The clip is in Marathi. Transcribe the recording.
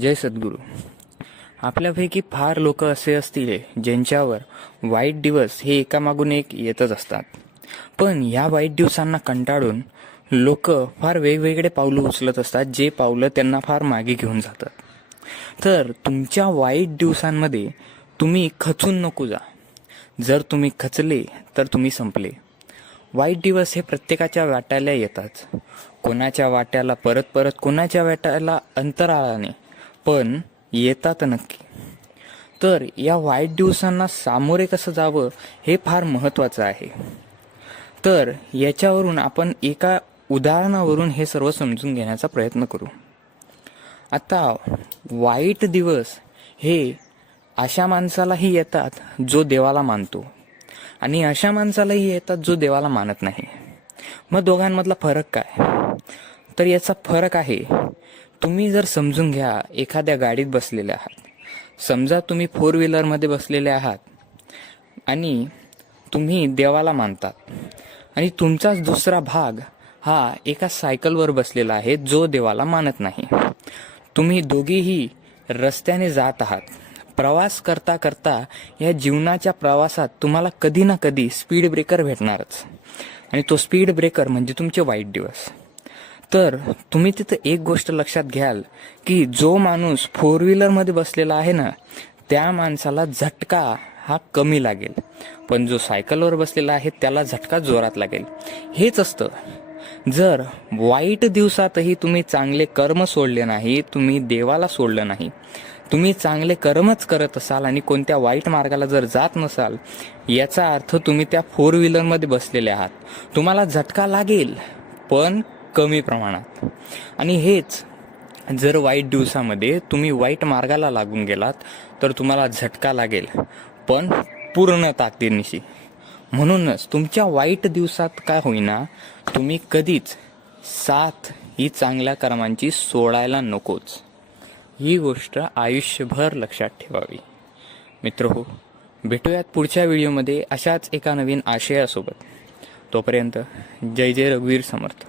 जय सद्गुरू. आपल्यापैकी फार लोक असे असतील ज्यांच्यावर वाईट दिवस हे एकामागून एक येतच असतात. पण या वाईट दिवसांना कंटाळून लोक फार वेगवेगळे पावलं उचलत असतात, जे पावलं त्यांना फार मागे घेऊन जातात. तर तुमच्या वाईट दिवसांमध्ये तुम्ही खचून नको जा. जर तुम्ही खचले तर तुम्ही संपले. वाईट दिवस हे प्रत्येकाच्या वाट्याला येतात. कोणाच्या वाट्याला परत परत, कोणाच्या वाट्याला अंतराळाने, पण येतात नक्की. तर या वाईट दिवसांना सामोरे कसं जावं हे फार महत्त्वाचं आहे. तर याच्यावरून आपण एका उदाहरणावरून हे सर्व समजून घेण्याचा प्रयत्न करू. आता वाईट दिवस हे अशा माणसालाही येतात जो देवाला मानतो, आणि अशा माणसालाही येतात जो देवाला मानत नाही. मग दोघांमधला फरक काय? तर याचा फरक आहे, तुम्ही जर समजून घ्या, एखाद्या गाडीत बसलेले आहात. समजा तुम्ही 4 व्हीलरमध्ये बसलेले आहात आणि तुम्ही देवाला मानतात, आणि तुमचाच दुसरा भाग हा एका सायकलवर बसलेला आहे जो देवाला मानत नाही. तुम्ही दोघीही रस्त्याने जात आहात. प्रवास करता करता या जीवनाच्या प्रवासात तुम्हाला कधी ना कधी स्पीड ब्रेकर भेटणारच, आणि तो स्पीड ब्रेकर म्हणजे तुमचे वाईट दिवस. तर तुम्ही तिथं एक गोष्ट लक्षात घ्याल की जो माणूस 4 व्हीलरमध्ये बसलेला आहे ना, त्या माणसाला झटका हा कमी लागेल, पण जो सायकलवर बसलेला आहे त्याला झटका जोरात लागेल. हेच असतं, जर वाईट दिवसातही तुम्ही चांगले कर्म सोडले नाही, तुम्ही देवाला सोडलं नाही, तुम्ही चांगले कर्मच करत असाल आणि कोणत्या वाईट मार्गाला जर जात नसाल, याचा अर्थ तुम्ही त्या 4 व्हीलरमध्ये बसलेले आहात. तुम्हाला झटका लागेल, पण कमी प्रमाणात. आणि हेच जर वाईट दिवसामध्ये तुम्ही वाईट मार्गाला लागून गेलात तर तुम्हाला झटका लागेल, पण पूर्ण ताकदीनिशी. म्हणूनच तुमच्या वाईट दिवसात काय होईना, तुम्ही कधीच साथ ही चांगल्या कर्मांची सोडायला नकोच. ही गोष्ट आयुष्यभर लक्षात ठेवावी. मित्रहो, भेटूयात पुढच्या व्हिडिओमध्ये अशाच एका नवीन आशयासोबत. तोपर्यंत जय जय रघुवीर समर्थ.